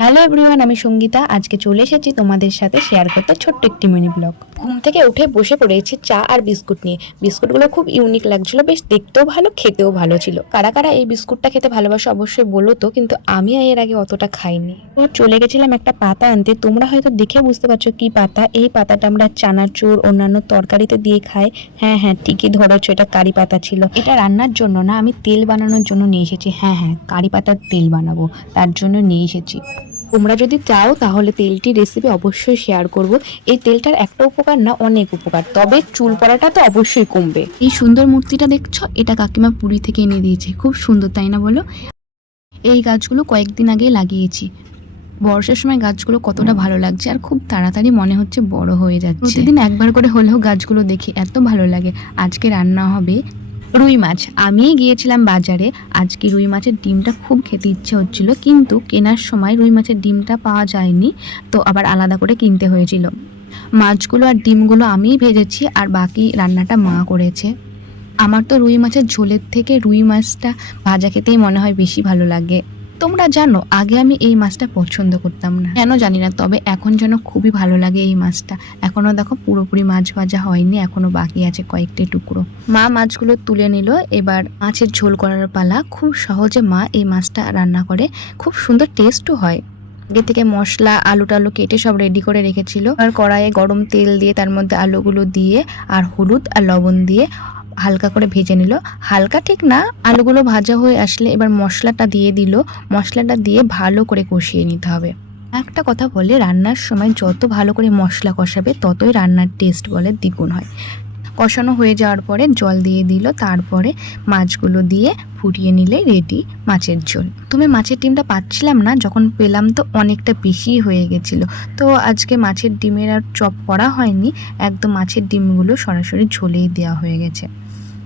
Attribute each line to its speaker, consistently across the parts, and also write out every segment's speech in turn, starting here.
Speaker 1: Hello everyone আমি সঙ্গীতা। আজকে চলে এসেছি তোমাদের সাথে শেয়ার করতে ছোট্ট একটি মিনি ব্লগ ঘুম থেকে উঠে বসে পড়েছি চা আর বিস্কুট নিয়ে। বিস্কুটগুলো খুব ইউনিক লাগছিল, বেশ দেখতেও ভালো, খেতেও ভালো ছিল। কারা কারা এই বিস্কুটটা খেতে ভালোবাসে অবশ্যই বলো তো, কিন্তু আমি এর আগে অতটা খাইনি। তো চলে গেছিলাম একটা পাতা আনতে। তোমরা হয়তো দেখে বুঝতে পারছ কি পাতা। এই পাতাটা আমরা চানাচুর, অন্যান্য তরকারিতে দিয়ে খাই। হ্যাঁ হ্যাঁ ঠিকই ধরেছো, এটা কারি পাতা ছিল। এটা রান্নার জন্য না, আমি তেল বানানোর জন্য নিয়ে এসেছি। হ্যাঁ হ্যাঁ কারি পাতার তেল বানাবো, তার জন্য নিয়ে এসেছি। তোমরা যদি চাও তাহলে তেলটি রেসিপি অবশ্যই শেয়ার করব। এই তেলটার একটা উপকার না অনেক উপকার। তবে চুল পড়াটা তো অবশ্যই কমবে। এই সুন্দর মূর্তিটা দেখছ? এটা কাকিমা পুরী থেকে এনে দিয়েছে। খুব সুন্দর তাই না বলো? এই গাছগুলো কয়েকদিন আগে লাগিয়েছি। বর্ষার সময় গাছগুলো কতটা ভালো লাগছে আর খুব তাড়াতাড়ি মনে হচ্ছে বড় হয়ে যাচ্ছে। প্রতিদিন একবার করে হলেও গাছগুলো দেখি এত ভালো লাগে। আজকে রান্না হবে রুই মাছ। আমি গিয়েছিলাম বাজারে। আজকে রুই মাছের ডিমটা খুব খেতে ইচ্ছে হচ্ছিল, কিন্তু কেনার সময় রুই মাছের ডিমটা পাওয়া যায়নি, তো আবার আলাদা করে কিনতে হয়েছিল। মাছগুলো আর ডিমগুলো আমিই ভেজেছি, আর বাকি রান্নাটা মা করেছে। আমার তো রুই মাছের ঝোলের থেকে রুই মাছটা ভাজা খেতেই মনে হয় বেশি ভালো লাগে। তোমরা জানো, আগে আমি এই মাছটা পছন্দ করতাম না। কেন জানি না, তবে এখন যেন খুবই ভালো লাগে এই মাছটা। এখনও দেখো পুরোপুরি মাছ ভাজা হয়নি, এখনও বাকি আছে কয়েকটি টুকরো। মা মাছগুলো তুলে নিল, এবার মাছের ঝোল করার পালা। খুব সহজে মা এই মাছটা রান্না করে, খুব সুন্দর টেস্টও হয়। আগে থেকে মশলা আলু টালু কেটে সব রেডি করে রেখেছিল। আর কড়াইয়ে গরম তেল দিয়ে তার মধ্যে আলুগুলো দিয়ে, আর হলুদ আর লবণ দিয়ে হালকা করে ভেজে নিল। হালকা ঠিক না, আলুগুলো ভাজা হয়ে আসলে এবার মশলাটা দিয়ে দিল। মশলাটা দিয়ে ভালো করে কষিয়ে নিতে হবে। একটা কথা বলে, রান্নার সময় যত ভালো করে মশলা কষাবে, ততই রান্নার টেস্ট বলে দ্বিগুণ হয়। কষানো হয়ে যাওয়ার পরে জল দিয়ে দিল, তারপরে মাছগুলো দিয়ে ফুটিয়ে নিলে রেডি মাছের ঝোল। তুমি মাছের ডিমটা পাচ্ছিলাম না, যখন পেলাম তো অনেকটা বেশি হয়ে গেছিল। তো আজকে মাছের ডিমের আর চপ করা হয়নি, একদম মাছের ডিমগুলো সরাসরি ঝোলেই দেওয়া হয়ে গেছে।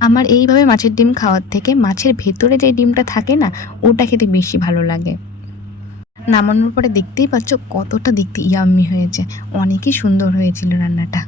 Speaker 1: আমার এইভাবে মাছের ডিম খাওয়ার থেকে মাছের ভেতরে যে ডিমটা থাকে না, ওটা খেতে বেশি ভালো লাগে। নামানোর পরে দেখতেই পাচ্ছ কতটা দেখতে ইয়াম্মি হয়েছে। অনেকই সুন্দর হয়েছিল রান্নাটা।